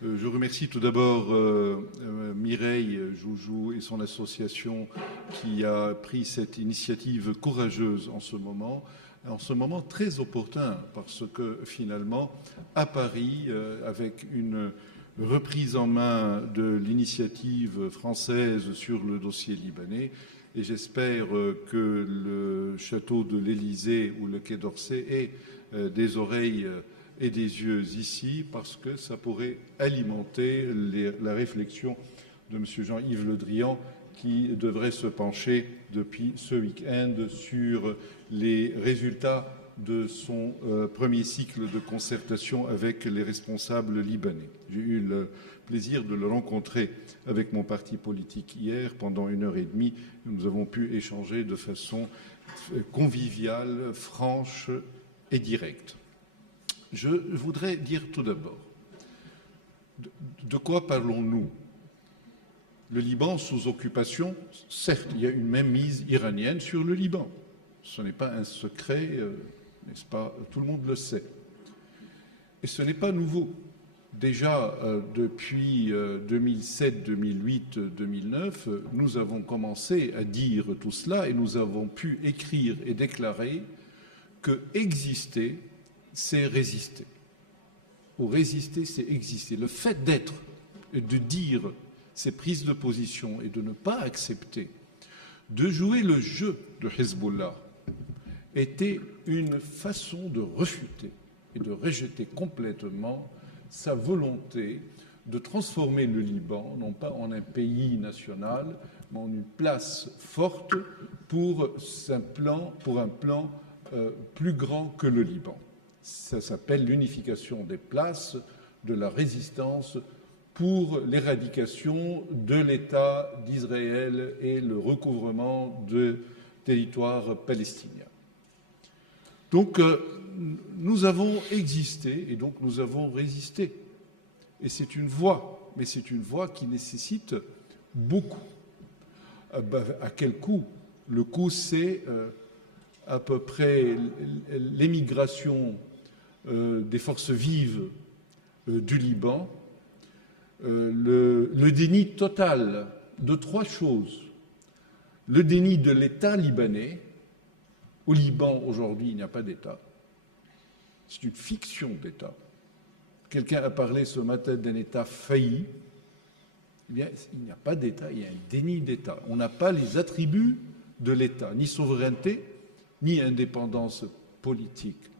Je remercie tout d'abord Mireille Joujou et son association qui a pris cette initiative courageuse en ce moment très opportun, parce que finalement, à Paris, avec une reprise en main de l'initiative française sur le dossier libanais, et j'espère que le château de l'Élysée ou le Quai d'Orsay ait des oreilles et des yeux ici, parce que ça pourrait alimenter la réflexion de M. Jean-Yves Le Drian, qui devrait se pencher depuis ce week-end sur les résultats de son premier cycle de concertation avec les responsables libanais. J'ai eu le plaisir de le rencontrer avec mon parti politique hier pendant 1h30. Nous avons pu échanger de façon conviviale, franche et directe. Je voudrais dire tout d'abord, de quoi parlons-nous? Le Liban sous occupation, certes, il y a une mainmise iranienne sur le Liban. Ce n'est pas un secret, n'est-ce pas? Tout le monde le sait. Et ce n'est pas nouveau. Déjà, depuis 2007, 2008, 2009, nous avons commencé à dire tout cela et nous avons pu écrire et déclarer que exister, c'est résister. Ou résister, c'est exister. Le fait d'être et de dire ces prises de position et de ne pas accepter de jouer le jeu de Hezbollah était une façon de refuter et de rejeter complètement sa volonté de transformer le Liban, non pas en un pays national, mais en une place forte pour un plan plus grand que le Liban. Ça s'appelle l'unification des places de la résistance pour l'éradication de l'État d'Israël et le recouvrement de territoires palestiniens. Donc, nous avons existé et donc nous avons résisté. Et c'est une voie, mais c'est une voie qui nécessite beaucoup. À quel coût? Le coût, c'est à peu près l'émigration des forces vives du Liban, le déni total de trois choses. Le déni de l'État libanais. Au Liban, aujourd'hui, il n'y a pas d'État. C'est une fiction d'État. Quelqu'un a parlé ce matin d'un État failli. Eh bien, il n'y a pas d'État, il y a un déni d'État. On n'a pas les attributs de l'État, ni souveraineté, ni indépendance politique,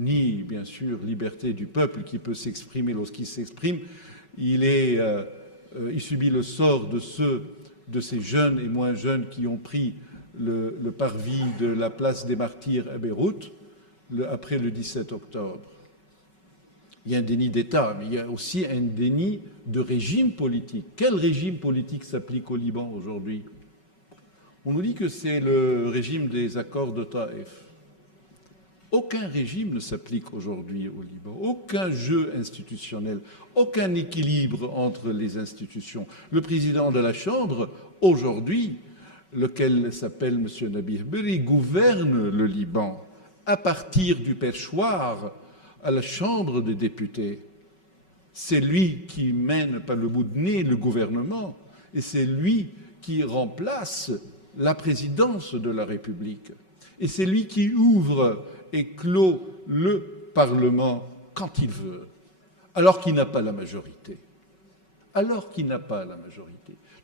ni, bien sûr, liberté du peuple qui peut s'exprimer lorsqu'il s'exprime. Il subit le sort de ces jeunes et moins jeunes qui ont pris le parvis de la place des Martyrs à Beyrouth après le 17 octobre. Il y a un déni d'État, mais il y a aussi un déni de régime politique. Quel régime politique s'applique au Liban aujourd'hui? On nous dit que c'est le régime des accords de Taïf. Aucun régime ne s'applique aujourd'hui au Liban, aucun jeu institutionnel, aucun équilibre entre les institutions. Le président de la Chambre, aujourd'hui, lequel s'appelle M. Nabih Berri, gouverne le Liban à partir du perchoir à la Chambre des députés. C'est lui qui mène par le bout de nez le gouvernement et c'est lui qui remplace la présidence de la République. Et c'est lui qui ouvre et clôt le Parlement quand il veut, alors qu'il n'a pas la majorité.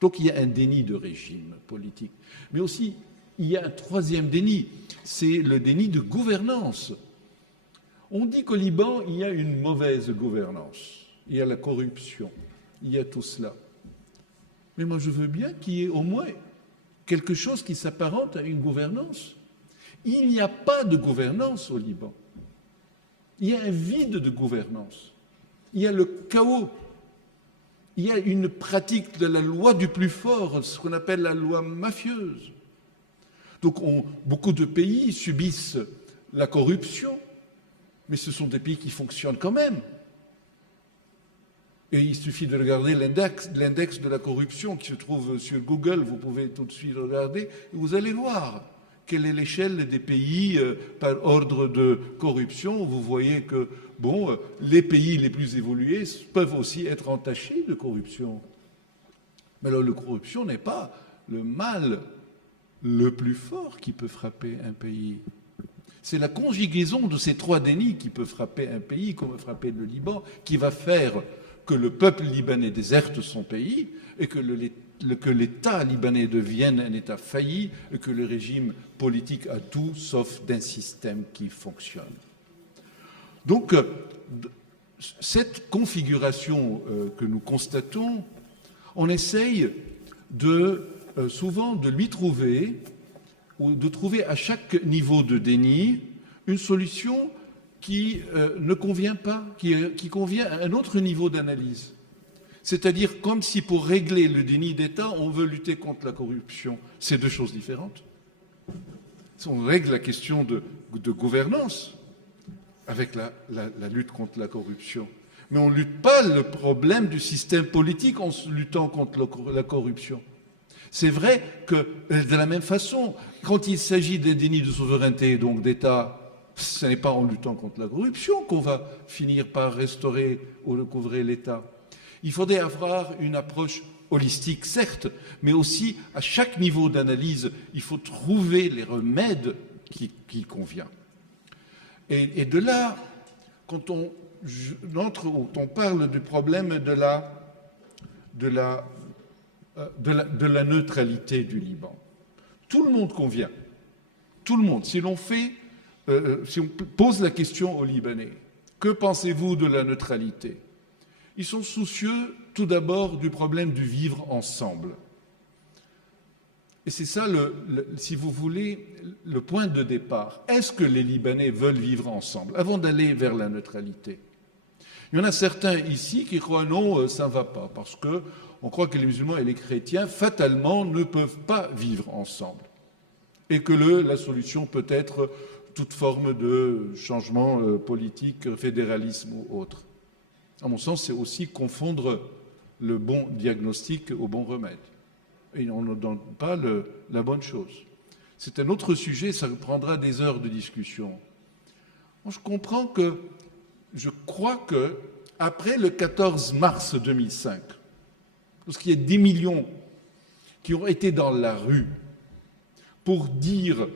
Donc il y a un déni de régime politique. Mais aussi, il y a un troisième déni, c'est le déni de gouvernance. On dit qu'au Liban, il y a une mauvaise gouvernance. Il y a la corruption, il y a tout cela. Mais moi, je veux bien qu'il y ait au moins quelque chose qui s'apparente à une gouvernance. Il n'y a pas de gouvernance au Liban. Il y a un vide de gouvernance. Il y a le chaos. Il y a une pratique de la loi du plus fort, ce qu'on appelle la loi mafieuse. Donc beaucoup de pays subissent la corruption, mais ce sont des pays qui fonctionnent quand même. Et il suffit de regarder l'index de la corruption qui se trouve sur Google, vous pouvez tout de suite regarder, et vous allez voir quelle est l'échelle des pays par ordre de corruption. Vous voyez que bon, les pays les plus évolués peuvent aussi être entachés de corruption. Mais alors, la corruption n'est pas le mal le plus fort qui peut frapper un pays. C'est la conjugaison de ces trois dénis qui peut frapper un pays, comme frapper le Liban, qui va faire que le peuple libanais déserte son pays et que l'État libanais devienne un État failli et que le régime politique a tout sauf d'un système qui fonctionne. Donc, cette configuration que nous constatons, on essaye souvent de lui trouver, ou de trouver à chaque niveau de déni, une solution qui ne convient pas, qui convient à un autre niveau d'analyse. C'est-à-dire comme si pour régler le déni d'État, on veut lutter contre la corruption. C'est deux choses différentes. On règle la question de gouvernance avec la lutte contre la corruption. Mais on ne lutte pas le problème du système politique en luttant contre la corruption. C'est vrai que, de la même façon, quand il s'agit des dénis de souveraineté, donc d'État, ce n'est pas en luttant contre la corruption qu'on va finir par restaurer ou recouvrer l'État. Il faudrait avoir une approche holistique, certes, mais aussi, à chaque niveau d'analyse, il faut trouver les remèdes qui conviennent. Et de là, quand on parle du problème de la neutralité du Liban, tout le monde convient. Tout le monde. Si on pose la question aux Libanais, que pensez-vous de la neutralité? Ils sont soucieux tout d'abord du problème du vivre ensemble. Et c'est ça, si vous voulez, le point de départ. Est-ce que les Libanais veulent vivre ensemble avant d'aller vers la neutralité? Il y en a certains ici qui croient non, ça ne va pas, parce qu'on croit que les musulmans et les chrétiens, fatalement, ne peuvent pas vivre ensemble. Et que la solution peut être toute forme de changement politique, fédéralisme ou autre. À mon sens, c'est aussi confondre le bon diagnostic au bon remède. Et on ne donne pas la bonne chose. C'est un autre sujet, ça prendra des heures de discussion. Moi, je crois que après le 14 mars 2005, lorsqu'il y a 10 millions qui ont été dans la rue pour dire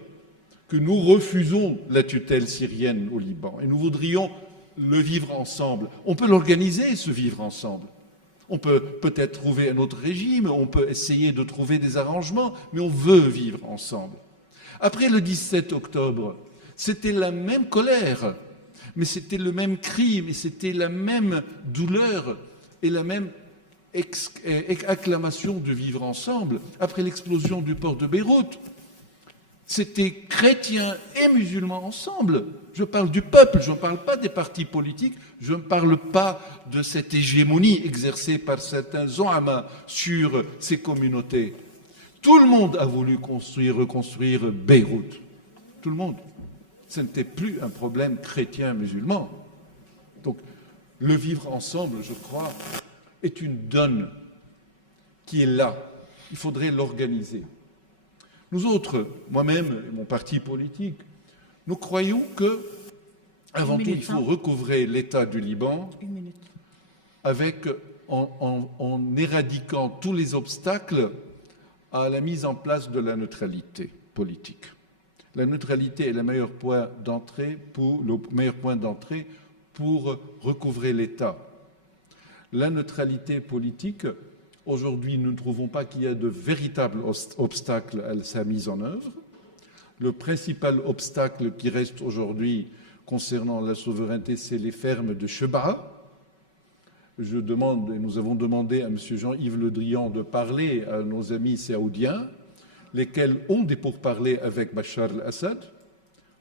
que nous refusons la tutelle syrienne au Liban et nous voudrions le vivre ensemble, on peut l'organiser, ce vivre ensemble. On peut peut-être trouver un autre régime, on peut essayer de trouver des arrangements, mais on veut vivre ensemble. Après le 17 octobre, c'était la même colère, mais c'était le même cri, mais c'était la même douleur et la même acclamation de vivre ensemble. Après l'explosion du port de Beyrouth, c'était chrétiens et musulmans ensemble. Je parle du peuple, je ne parle pas des partis politiques, je ne parle pas de cette hégémonie exercée par certains zohamas sur ces communautés. Tout le monde a voulu reconstruire Beyrouth. Tout le monde. Ce n'était plus un problème chrétien-musulman. Donc, le vivre ensemble, je crois, est une donne qui est là. Il faudrait l'organiser. Nous autres, moi-même et mon parti politique, nous croyons que, avant tout, il faut recouvrer l'État du Liban en éradiquant tous les obstacles à la mise en place de la neutralité politique. La neutralité est le meilleur point d'entrée pour recouvrer l'État. La neutralité politique, aujourd'hui, nous ne trouvons pas qu'il y a de véritables obstacles à sa mise en œuvre. Le principal obstacle qui reste aujourd'hui concernant la souveraineté, c'est les fermes de Chebaa. Je demande, et nous avons demandé à M. Jean-Yves Le Drian de parler à nos amis saoudiens, lesquels ont des pourparlers avec Bachar el-Assad,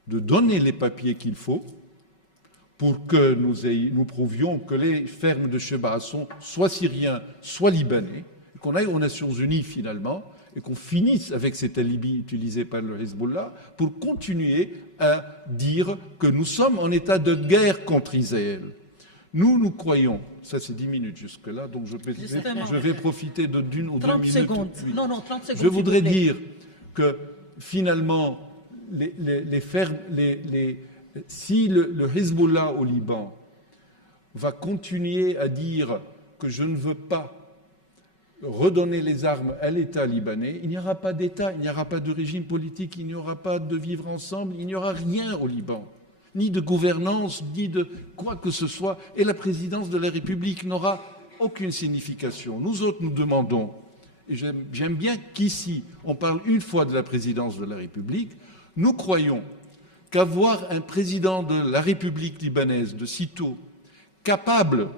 de donner les papiers qu'il faut pour que nous prouvions que les fermes de Chebaa sont soit syriens, soit libanais, et qu'on aille aux Nations Unies finalement, et qu'on finisse avec cet alibi utilisé par le Hezbollah pour continuer à dire que nous sommes en état de guerre contre Israël. Nous croyons, ça c'est 10 minutes jusque-là, donc je vais profiter d'une ou deux minutes. 30 secondes. Oui. Non, 30 secondes. Je voudrais dire que finalement, si le Hezbollah au Liban va continuer à dire que je ne veux pas redonner les armes à l'État libanais, il n'y aura pas d'État, il n'y aura pas de régime politique, il n'y aura pas de vivre ensemble, il n'y aura rien au Liban, ni de gouvernance, ni de quoi que ce soit, et la présidence de la République n'aura aucune signification. Nous autres, nous demandons, et j'aime bien qu'ici, on parle une fois de la présidence de la République, nous croyons qu'avoir un président de la République libanaise de sitôt capable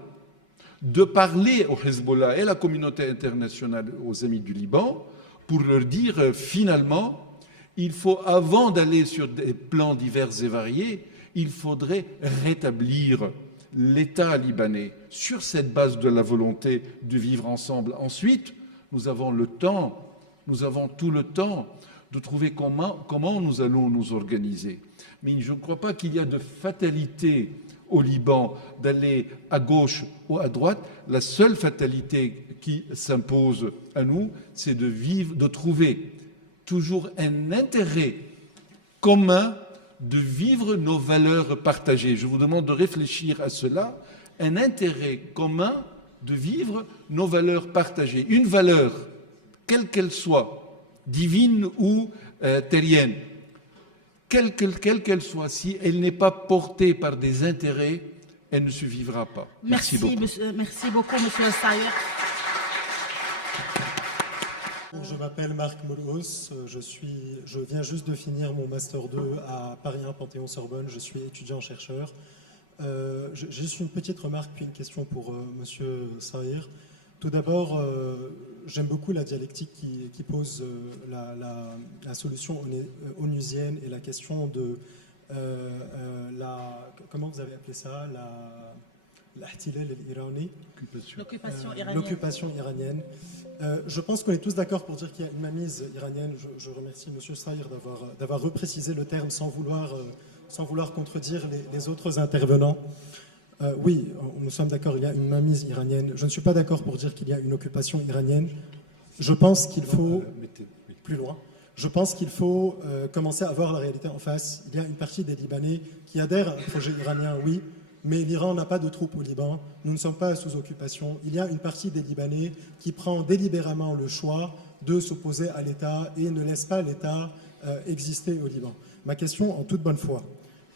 de parler au Hezbollah et à la communauté internationale, aux amis du Liban, pour leur dire finalement, il faut, avant d'aller sur des plans divers et variés, il faudrait rétablir l'État libanais sur cette base de la volonté de vivre ensemble. Ensuite, nous avons le temps, nous avons tout le temps de trouver comment nous allons nous organiser. Mais je ne crois pas qu'il y a de fatalité au Liban d'aller à gauche ou à droite. La seule fatalité qui s'impose à nous, c'est de trouver toujours un intérêt commun de vivre nos valeurs partagées. Je vous demande de réfléchir à cela. Un intérêt commun de vivre nos valeurs partagées. Une valeur, quelle qu'elle soit, divine ou terrienne, quelle qu'elle soit, si elle n'est pas portée par des intérêts, elle ne survivra pas. Merci beaucoup, Monsieur Saïr. Je m'appelle Marc Molhos, je viens juste de finir mon Master 2 à Paris 1 Panthéon-Sorbonne, je suis étudiant-chercheur. J'ai juste une petite remarque puis une question pour Monsieur Saïr. Tout d'abord, j'aime beaucoup la dialectique qui pose la solution onusienne et la question de comment vous avez appelé ça, l'occupation iranienne. Je pense qu'on est tous d'accord pour dire qu'il y a une mainmise iranienne. Je remercie M. Saïr d'avoir reprécisé le terme sans vouloir contredire les autres intervenants. Oui, nous sommes d'accord, il y a une mainmise iranienne. Je ne suis pas d'accord pour dire qu'il y a une occupation iranienne. Je pense qu'il faut, plus loin, je pense qu'il faut commencer à voir la réalité en face. Il y a une partie des Libanais qui adhèrent à un projet iranien, oui, mais l'Iran n'a pas de troupes au Liban. Nous ne sommes pas sous occupation. Il y a une partie des Libanais qui prend délibérément le choix de s'opposer à l'État et ne laisse pas l'État exister au Liban. Ma question, en toute bonne foi,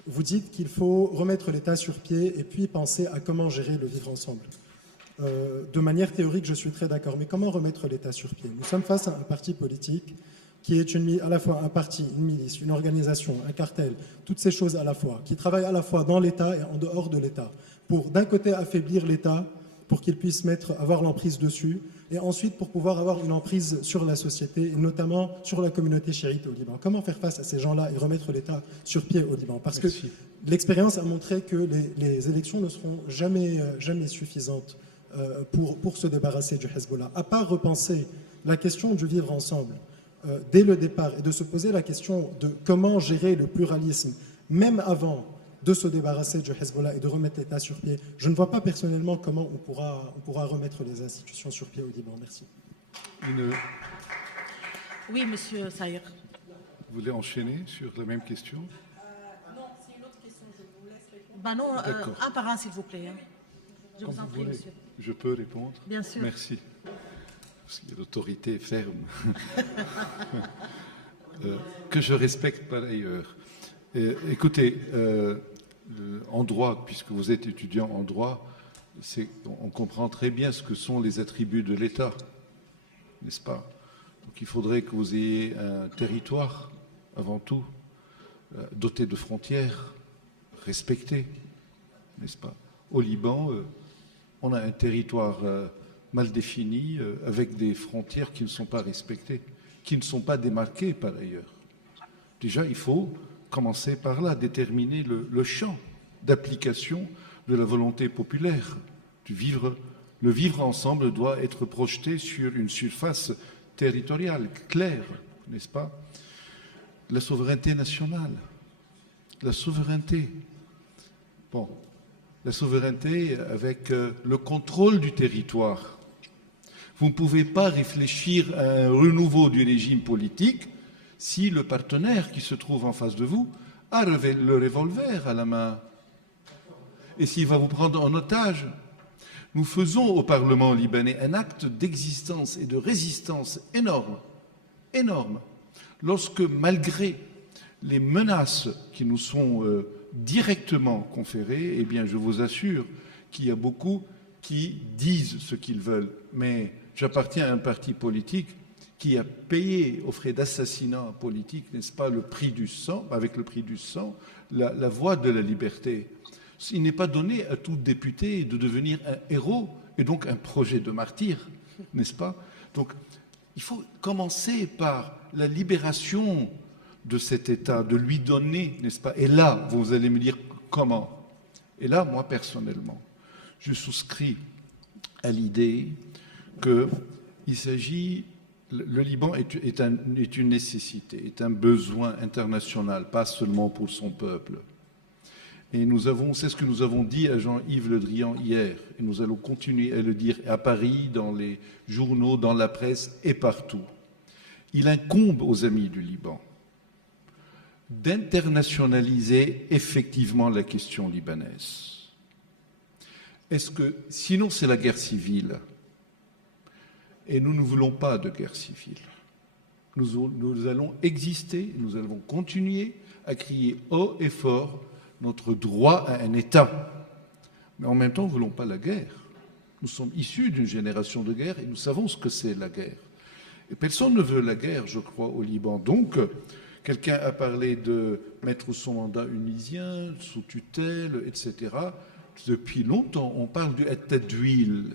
vous dites qu'il faut remettre l'État sur pied et puis penser à comment gérer le vivre ensemble. De manière théorique, je suis très d'accord, mais comment remettre l'État sur pied? Nous sommes face à un parti politique qui est à la fois un parti, une milice, une organisation, un cartel, toutes ces choses à la fois, qui travaille à la fois dans l'État et en dehors de l'État, pour d'un côté affaiblir l'État, pour qu'il puisse avoir l'emprise dessus, et ensuite pour pouvoir avoir une emprise sur la société, et notamment sur la communauté chiite au Liban. Comment faire face à ces gens-là et remettre l'État sur pied au Liban? Parce que l'expérience a montré que les élections ne seront jamais suffisantes pour se débarrasser du Hezbollah. À part repenser la question du vivre ensemble dès le départ et de se poser la question de comment gérer le pluralisme, même avant de se débarrasser du Hezbollah et de remettre l'État sur pied, je ne vois pas personnellement comment on pourra remettre les institutions sur pied au Liban. Merci. Oui, Monsieur Saïr. Vous voulez enchaîner sur la même question? Non, c'est une autre question. Je vous laisse répondre. Non, un par un, s'il vous plaît. Je vous en prie, monsieur. Je peux répondre? Bien sûr. Merci. Parce qu'il y a l'autorité ferme que je respecte par ailleurs. Écoutez, en droit, puisque vous êtes étudiant en droit, on comprend très bien ce que sont les attributs de l'État, n'est-ce pas? Donc il faudrait que vous ayez un territoire, avant tout, doté de frontières, respectées, n'est-ce pas? Au Liban, on a un territoire mal défini, avec des frontières qui ne sont pas respectées, qui ne sont pas démarquées par ailleurs. Déjà, il faut commencer par là, déterminer le champ d'application de la volonté populaire. Le vivre ensemble doit être projeté sur une surface territoriale claire, n'est-ce pas? La souveraineté nationale, la souveraineté. Bon, la souveraineté avec le contrôle du territoire. Vous ne pouvez pas réfléchir à un renouveau du régime politique si le partenaire qui se trouve en face de vous a le revolver à la main. et s'il va vous prendre en otage. Nous faisons au Parlement libanais un acte d'existence et de résistance énorme, énorme, lorsque malgré les menaces qui nous sont directement conférées, eh bien je vous assure qu'il y a beaucoup qui disent ce qu'ils veulent, mais j'appartiens à un parti politique qui a payé aux frais d'assassinat politique, n'est-ce pas, le prix du sang, avec le prix du sang, la voie de la liberté. Il n'est pas donné à tout député de devenir un héros et donc un projet de martyr, n'est-ce pas? Donc il faut commencer par la libération de cet État, de lui donner, n'est-ce pas? Et là, vous allez me dire comment? Et là, moi personnellement, je souscris à l'idée qu'il s'agit, le Liban est une nécessité, est un besoin international, pas seulement pour son peuple. Et c'est ce que nous avons dit à Jean-Yves Le Drian hier, et nous allons continuer à le dire à Paris, dans les journaux, dans la presse et partout. Il incombe aux amis du Liban d'internationaliser effectivement la question libanaise. Sinon c'est la guerre civile, et nous ne voulons pas de guerre civile. Nous allons exister, nous allons continuer à crier haut et fort notre droit à un État. Mais en même temps, nous ne voulons pas la guerre. Nous sommes issus d'une génération de guerre et nous savons ce que c'est la guerre. Et personne ne veut la guerre, je crois, au Liban. Donc, quelqu'un a parlé de mettre son mandat unisien, sous tutelle, etc. Depuis longtemps, on parle du tête d'huile.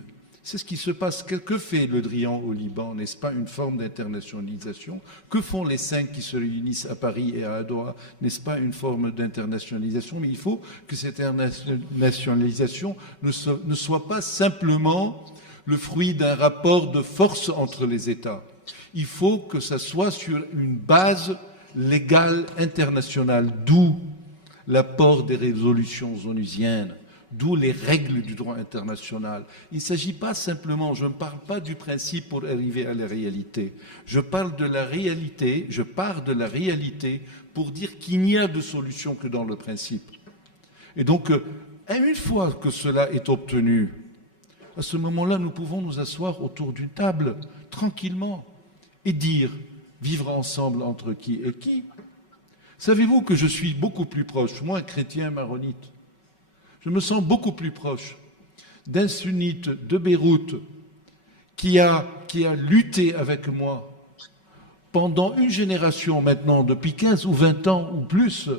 C'est ce qui se passe. Que fait Le Drian au Liban? N'est-ce pas une forme d'internationalisation? Que font les 5 qui se réunissent à Paris et à Doha? N'est-ce pas une forme d'internationalisation? Mais il faut que cette internationalisation ne soit pas simplement le fruit d'un rapport de force entre les États. Il faut que ça soit sur une base légale internationale, d'où l'apport des résolutions onusiennes, d'où les règles du droit international. Il ne s'agit pas simplement, je ne parle pas du principe pour arriver à la réalité. Je parle de la réalité, je pars de la réalité pour dire qu'il n'y a de solution que dans le principe. Et donc, une fois que cela est obtenu, à ce moment-là, nous pouvons nous asseoir autour d'une table, tranquillement, et dire, vivre ensemble entre qui et qui. Savez-vous que je suis beaucoup plus proche, moi, chrétien maronite, je me sens beaucoup plus proche d'un sunnite de Beyrouth qui a lutté avec moi pendant une génération maintenant, depuis 15 ou 20 ans ou plus,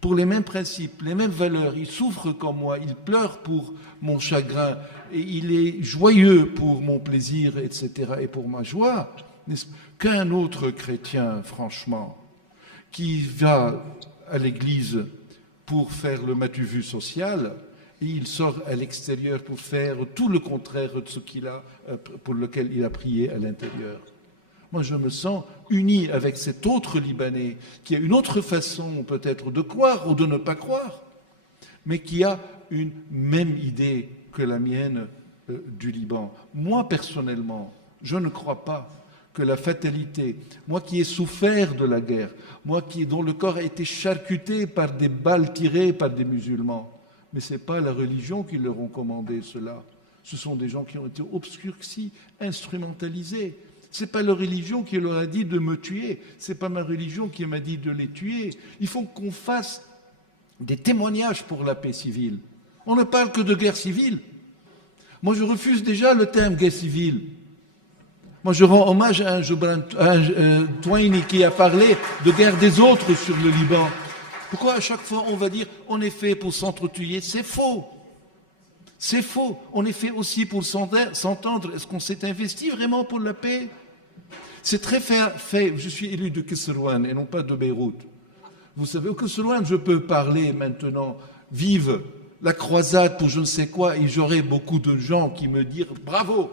pour les mêmes principes, les mêmes valeurs. Il souffre comme moi, il pleure pour mon chagrin, et il est joyeux pour mon plaisir, etc., et pour ma joie, qu'un autre chrétien, franchement, qui va à l'église pour faire le matu-vu social, et il sort à l'extérieur pour faire tout le contraire de ce pour lequel il a prié à l'intérieur. Moi, je me sens uni avec cet autre Libanais qui a une autre façon peut-être de croire ou de ne pas croire, mais qui a une même idée que la mienne du Liban. Moi, personnellement, je ne crois pas que la fatalité, moi qui ai souffert de la guerre, moi dont le corps a été charcuté par des balles tirées par des musulmans, mais ce n'est pas la religion qui leur ont commandé cela. Ce sont des gens qui ont été obscurcis, instrumentalisés. Ce n'est pas leur religion qui leur a dit de me tuer. Ce n'est pas ma religion qui m'a dit de les tuer. Il faut qu'on fasse des témoignages pour la paix civile. On ne parle que de guerre civile. Moi, je refuse déjà le terme guerre civile. Moi, je rends hommage à un Twaini qui a parlé de guerre des autres sur le Liban. Pourquoi à chaque fois on va dire on est fait pour s'entretuer? C'est faux. C'est faux. On est fait aussi pour s'entendre. Est-ce qu'on s'est investi vraiment pour la paix? C'est très fait. Je suis élu de Kesserouane et non pas de Beyrouth. Vous savez, au Kesserouane, je peux parler maintenant, vive la croisade pour je ne sais quoi, et j'aurai beaucoup de gens qui me disent bravo.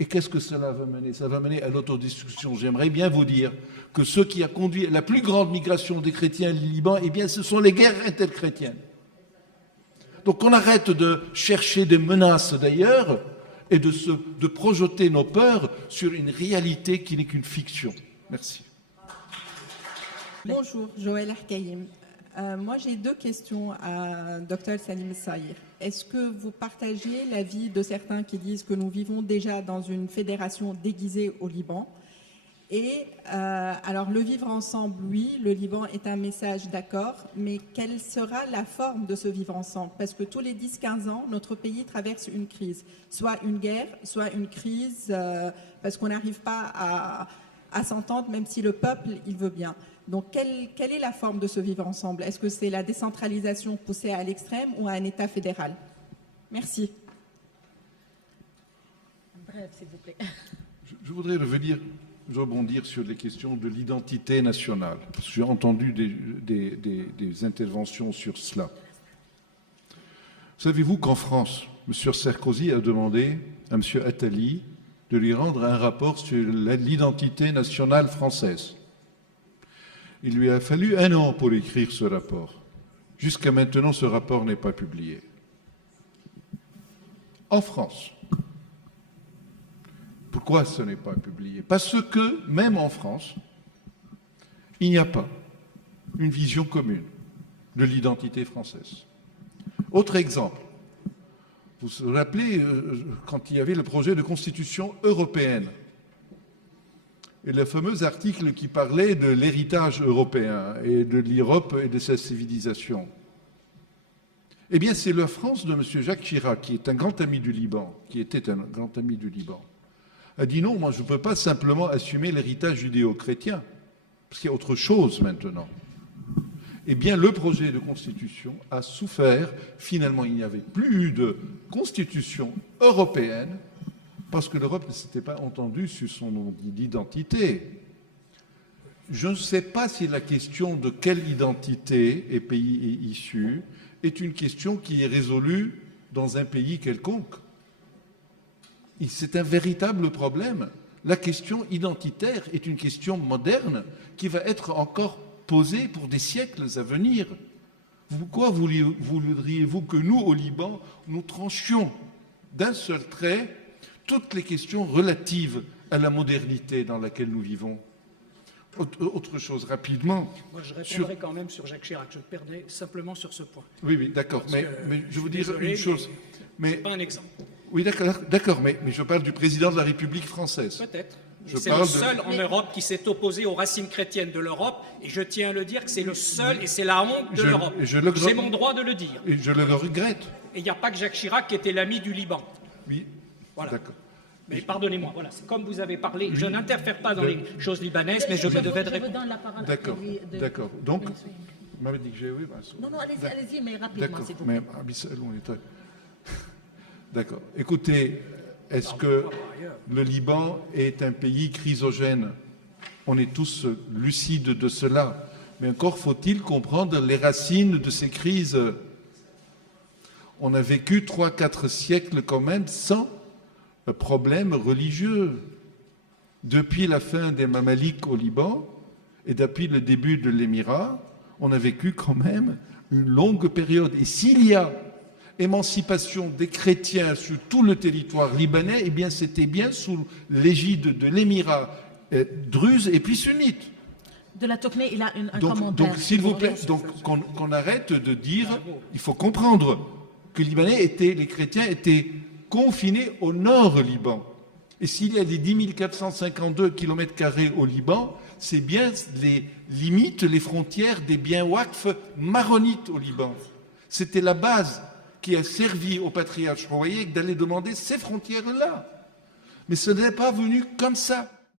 Et qu'est-ce que cela va mener? Ça va mener à l'autodestruction. J'aimerais bien vous dire que ce qui a conduit à la plus grande migration des chrétiens au Liban, eh bien, ce sont les guerres interchrétiennes. Donc on arrête de chercher des menaces d'ailleurs et de projeter nos peurs sur une réalité qui n'est qu'une fiction. Merci. Bonjour, Joël Arkaïm. Moi, j'ai deux questions à Dr Salim Saïr. Est-ce que vous partagez l'avis de certains qui disent que nous vivons déjà dans une fédération déguisée au Liban? Et alors, le vivre ensemble, oui, le Liban est un message d'accord, mais quelle sera la forme de ce vivre ensemble? Parce que tous les 10-15 ans, notre pays traverse une crise, soit une guerre, soit une crise parce qu'on n'arrive pas à s'entendre, même si le peuple, il veut bien. Donc, quelle est la forme de ce vivre ensemble? Est-ce que c'est la décentralisation poussée à l'extrême ou un État fédéral? Merci. Bref, s'il vous plaît. Je voudrais rebondir sur les questions de l'identité nationale, parce que j'ai entendu des interventions sur cela. Savez-vous qu'en France, M. Sarkozy a demandé à M. Attali de lui rendre un rapport sur l'identité nationale française? Il lui a fallu 1 an pour écrire ce rapport. Jusqu'à maintenant, ce rapport n'est pas publié. En France. Pourquoi ce n'est pas publié? Parce que, même en France, il n'y a pas une vision commune de l'identité française. Autre exemple. Vous vous rappelez quand il y avait le projet de constitution européenne et le fameux article qui parlait de l'héritage européen et de l'Europe et de sa civilisation. Eh bien, c'est la France de M. Jacques Chirac, qui est un grand ami du Liban, a dit non, moi je ne peux pas simplement assumer l'héritage judéo-chrétien, parce qu'il y a autre chose maintenant. Eh bien, le projet de constitution a souffert. Finalement, il n'y avait plus de constitution européenne, parce que l'Europe ne s'était pas entendue sur son identité. Je ne sais pas si la question de quelle identité et pays est issu est une question qui est résolue dans un pays quelconque. C'est un véritable problème. La question identitaire est une question moderne qui va être encore posée pour des siècles à venir. Pourquoi voudriez-vous que nous, au Liban, nous tranchions d'un seul trait toutes les questions relatives à la modernité dans laquelle nous vivons? Autre chose, rapidement. Moi, je répondrai quand même sur Jacques Chirac. Je perdais simplement sur ce point. Oui, d'accord. Mais je vous dire une chose. Mais pas un exemple. Oui, d'accord, mais je parle du président de la République française. Peut-être. C'est le seul en Europe qui s'est opposé aux racines chrétiennes de l'Europe, et je tiens à le dire que c'est le seul, et c'est la honte de l'Europe. C'est mon droit de le dire. Et je le regrette. Et il n'y a pas que Jacques Chirac qui était l'ami du Liban. Oui, voilà. D'accord. Mais pardonnez-moi, voilà, c'est comme vous avez parlé, je n'interfère pas dans les choses libanaises, mais je me devais de répondre. D'accord. Donc, vous m'avez dit que j'ai... Oui, non, allez-y, mais rapidement, s'il vous plaît. D'accord. Écoutez, est-ce que le Liban est un pays chrysogène? On est tous lucides de cela. Mais encore faut-il comprendre les racines de ces crises. On a vécu 3-4 siècles quand même sans problème religieux. Depuis la fin des Mamaliks au Liban et depuis le début de l'Émirat, on a vécu quand même une longue période. Et s'il y a émancipation des chrétiens sur tout le territoire libanais, eh bien c'était bien sous l'égide de l'Émirat druze et puis sunnite. De la Tocmé, il a un commentaire. Donc s'il vous plaît, qu'on arrête de dire, il faut comprendre que les chrétiens étaient confinés au nord Liban. Et s'il y a des 10 452 km² au Liban, c'est bien les limites, les frontières des biens waqf maronites au Liban. C'était la base qui a servi au patriarche Rouaïek d'aller demander ces frontières-là. Mais ce n'est pas venu comme ça.